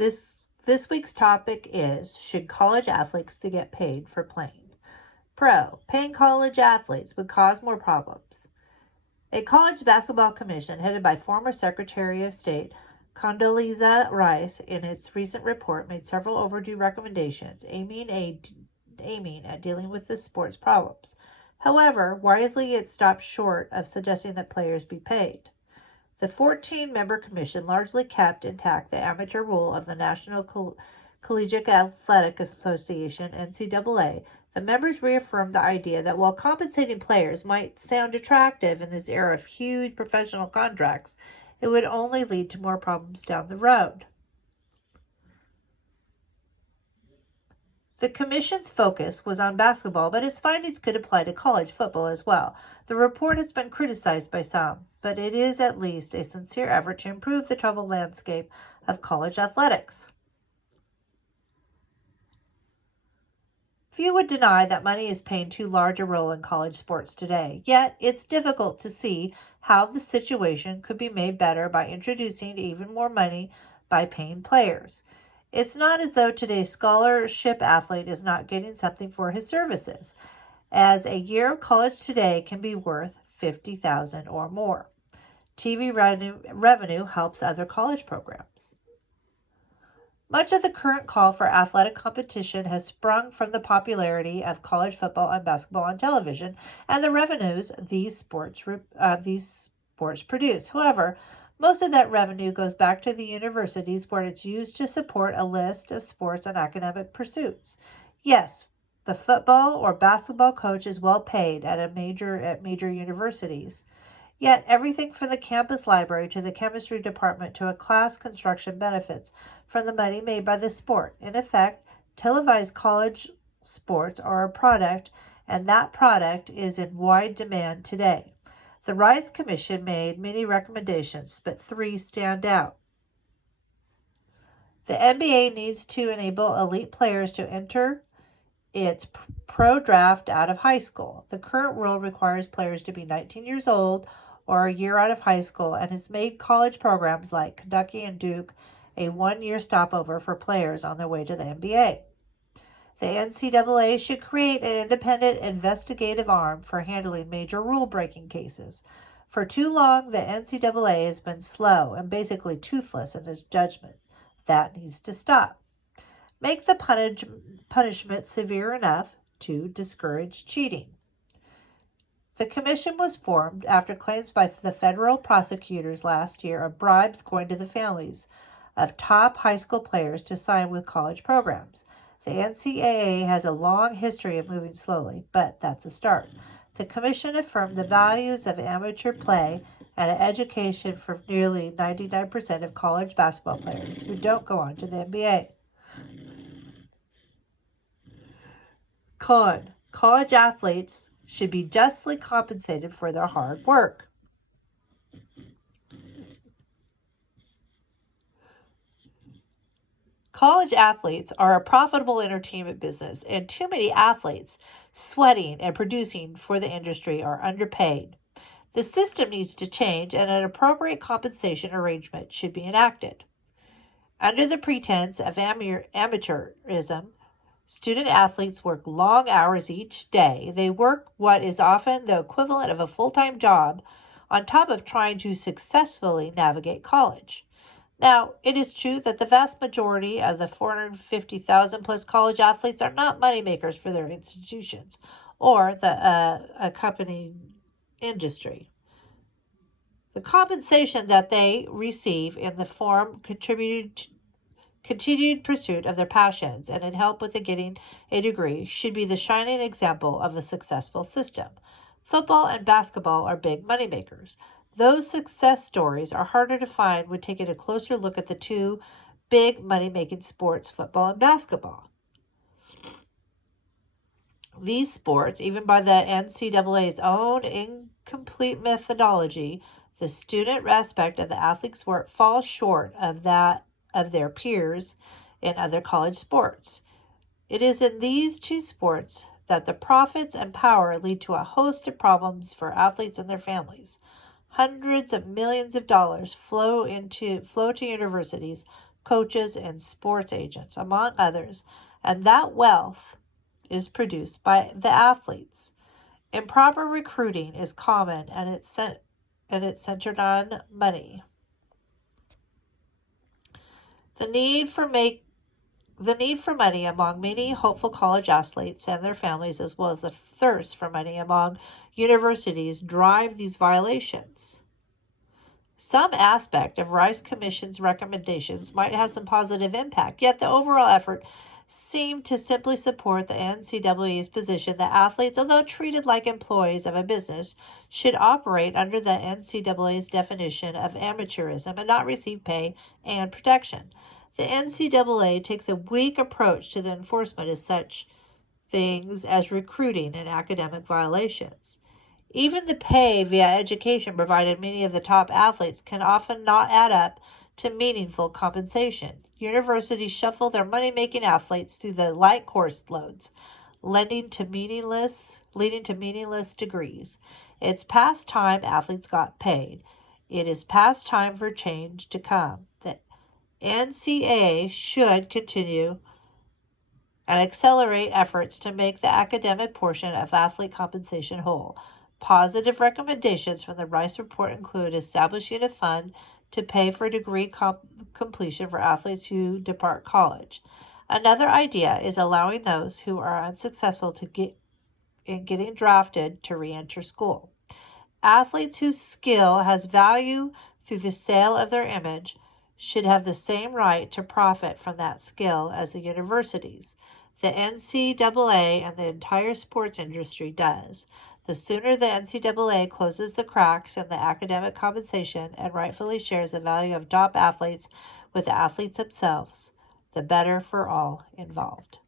This week's topic is, should college athletes get paid for playing? Pro, paying college athletes would cause more problems. A college basketball commission headed by former Secretary of State Condoleezza Rice in its recent report made several overdue recommendations aiming at dealing with the sport's problems. However, wisely it stopped short of suggesting that players be paid. The 14-member commission largely kept intact the amateur rule of the National Collegiate Athletic Association, NCAA. The members reaffirmed the idea that while compensating players might sound attractive in this era of huge professional contracts, it would only lead to more problems down the road. The commission's focus was on basketball, but its findings could apply to college football as well. The report has been criticized by some, but it is at least a sincere effort to improve the troubled landscape of college athletics. Few would deny that money is playing too large a role in college sports today, yet it's difficult to see how the situation could be made better by introducing even more money by paying players. It's not as though today's scholarship athlete is not getting something for his services, as a year of college today can be worth $50,000 or more. TV revenue helps other college programs. Much of the current call for athletic competition has sprung from the popularity of college football and basketball on television and the revenues these sports produce. However, most of that revenue goes back to the universities where it's used to support a list of sports and academic pursuits. Yes, the football or basketball coach is well paid at major universities. Yet everything from the campus library to the chemistry department to a class construction benefits from the money made by the sport. In effect, televised college sports are a product, and that product is in wide demand today. The Rice Commission made many recommendations, but 3 stand out. The NBA needs to enable elite players to enter its pro draft out of high school. The current rule requires players to be 19 years old or a year out of high school and has made college programs like Kentucky and Duke a 1-year stopover for players on their way to the NBA. The NCAA should create an independent investigative arm for handling major rule-breaking cases. For too long, the NCAA has been slow and basically toothless in its judgment. That needs to stop. Make the punishment severe enough to discourage cheating. The commission was formed after claims by the federal prosecutors last year of bribes going to the families of top high school players to sign with college programs. The NCAA has a long history of moving slowly, but that's a start. The commission affirmed the values of amateur play and education for nearly 99% of college basketball players who don't go on to the NBA. Con: college athletes should be justly compensated for their hard work. College athletes are a profitable entertainment business, and too many athletes sweating and producing for the industry are underpaid. The system needs to change, and an appropriate compensation arrangement should be enacted. Under the pretense of amateurism, student athletes work long hours each day. They work what is often the equivalent of a full-time job on top of trying to successfully navigate college. Now, it is true that the vast majority of the 450,000 plus college athletes are not moneymakers for their institutions or the accompanying industry. The compensation that they receive in the form continued pursuit of their passions and in help with getting a degree should be the shining example of a successful system. Football and basketball are big moneymakers. Those success stories are harder to find when taking a closer look at the two big money-making sports, football and basketball. These sports, even by the NCAA's own incomplete methodology, the student aspect of the athlete's work falls short of that of their peers in other college sports. It is in these two sports that the profits and power lead to a host of problems for athletes and their families. Hundreds of millions of dollars flow to universities, coaches, and sports agents, among others, and that wealth is produced by the athletes. Improper recruiting is common, and it's centered on money. The need for money among many hopeful college athletes and their families, as well as the thirst for money among universities, drive these violations. Some aspect of Rice Commission's recommendations might have some positive impact, yet the overall effort seemed to simply support the NCAA's position that athletes, although treated like employees of a business, should operate under the NCAA's definition of amateurism and not receive pay and protection. The NCAA takes a weak approach to the enforcement of such things as recruiting and academic violations. Even the pay via education provided many of the top athletes can often not add up to meaningful compensation. Universities shuffle their money-making athletes through the light course loads, leading to meaningless degrees. It's past time athletes got paid. It is past time for change to come. The NCAA should continue and accelerate efforts to make the academic portion of athlete compensation whole. Positive recommendations from the Rice Report include establishing a fund to pay for degree completion for athletes who depart college. Another idea is allowing those who are unsuccessful in getting drafted to re-enter school. Athletes whose skill has value through the sale of their image should have the same right to profit from that skill as the universities. The NCAA and the entire sports industry does. The sooner the NCAA closes the cracks in the academic compensation and rightfully shares the value of top athletes with the athletes themselves, the better for all involved.